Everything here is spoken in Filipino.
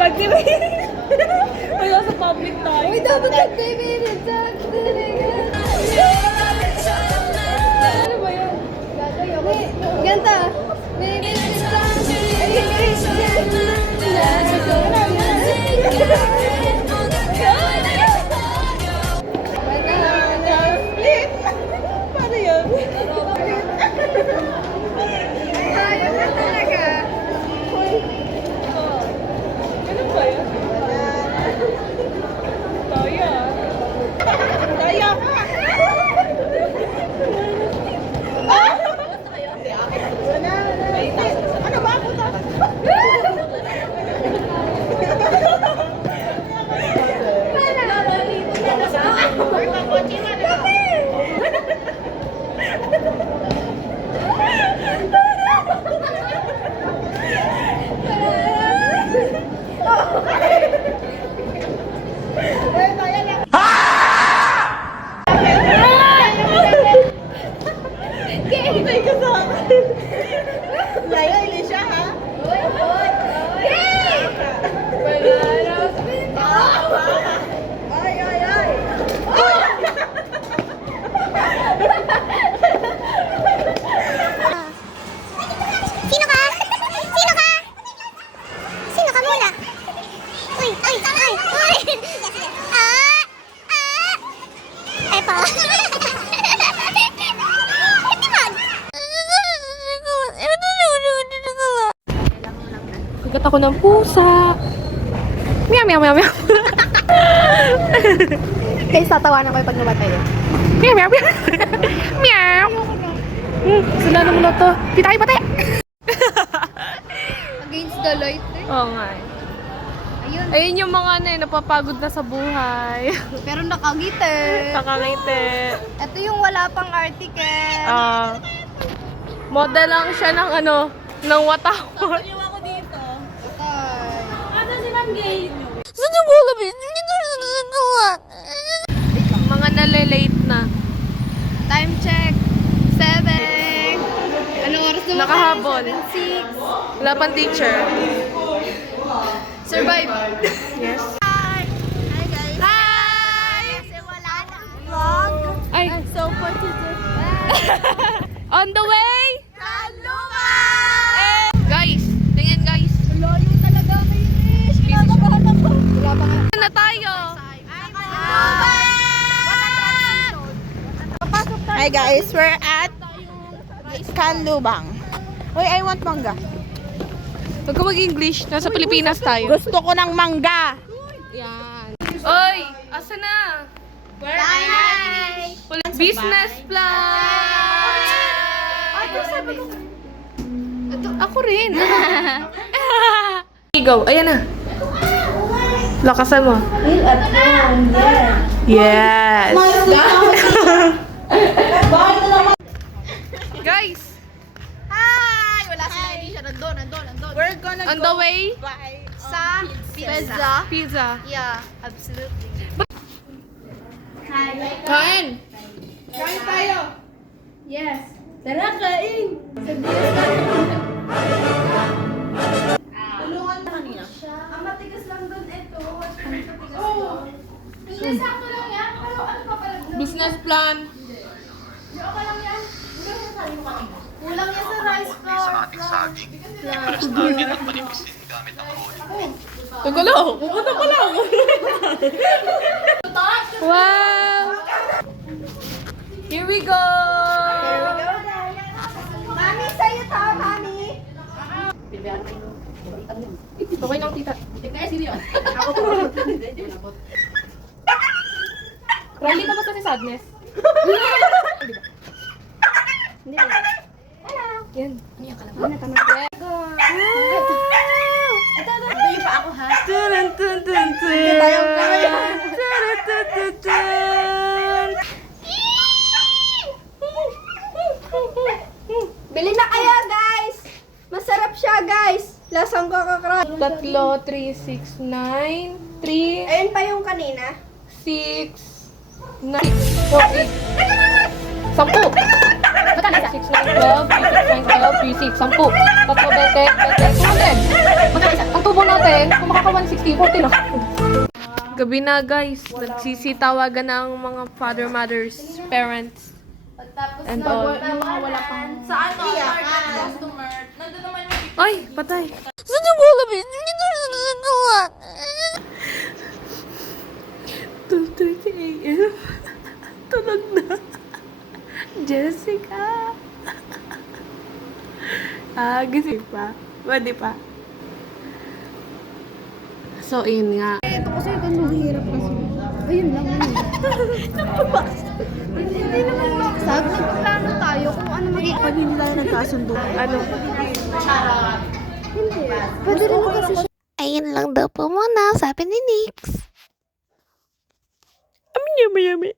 Pag di ba wala sa public tayo. Uy, dapat nag-minute. Ano ba yun? Ganta. Paano yun? Ayaw mo talaga. Ano ba yun? Daya. Daya ka! Ano ba ako to? Hintay ka sa akin. Laya, Elisha, ha? Ay, ay, ay. Sino ka? Sino ka? Sino ka muna? Uy, uy, uy, uy! Ay pa. Hindi man. Kagat ako ng pusa. Meow, meow, meow, meow. Guys, tatawanan ko yung pag nabatay. Meow, meow, meow. Meow. Sila naman na to. Pitay, patay. Against the light eh. Oo nga. Ayun. Ayun yung mga napapagod na sa buhay. Pero nakagite. Nakangiti. Ito yung wala pang article. Model lang siya ng ng watawan. Mga nalilate na. Time check. 7. Anong oras na? Nakahabol. 6. Wala pang teacher. Survive. Yes. Hi guys. Hi! Kasi wala na vlog. Ay, So for today. on the way! Kaluma! Guys, tingnan guys. Layo talaga kay Ish. Kinakabahan ako. Wala pa nga. Na tayo. Hi guys, we're at Kanlubang. Uy, I want mangga. Huwag ka mag-English. Nasa Pilipinas tayo. Gusto ko ng mangga. Yan. Oy! Asa na? Bye! Business plan! Ito, ako rin. Go. Ayan na. Lakasan mo. Yes. Guys, Hi! Wala sila Elisha. Nandun. We're gonna on go the way, buy Sa pizza. pizza. Yeah, absolutely. Kain! Kain tayo. Yes. Tara, kain! Tulungan na kanina. Ang matigas lang doon ito. Oh. Hindi, sakto lang yan. Pero ano pa pala doon? Business plan. Hindi, okay lang yan. Hindi mo sabi mo kanina. Kulang yan sa rice flour. Teka lang. Pupunta pa lang. Wow! Here we go! Mami, sa'yo to, mami. Okay lang, tita. Randy, kamusta si Sadness? Yan. Ito yung pa ako, ha? Dun, dun, dun, dun. tayong kamay. Dun, dun, dun, dun. Bili na kayo, guys! Masarap siya, guys! Lasang Coca-Cola. 3, 6, 9, 3, Ayun pa yung kanina. 6, 9, 4, 8. 10. 6, 9, 12, 3, 6, 9, 12, 3, 6, 10. Tatlo, 20, naka 160, 40 lang. Gabi na guys, nagsisitawagan na ang mga father, mothers, parents. Pagtapos And na all. wala pang... Sa ano, card at customer, nandun naman yung Ay, patay. 2:30 a.m. Tulog na. Jessica. Gising pa. Pwede pa. So, yun nga. Ito kasi ganun hirap kasi. Ayun lang yun. Hindi naman maksag. Nagplano tayo kung ano magiging... pag hindi tayo nagkasundo. Ano? Hindi. Pwede rin kasi siya. Ayun lang daw po muna, sabi ni Nix. Yummy, yummy.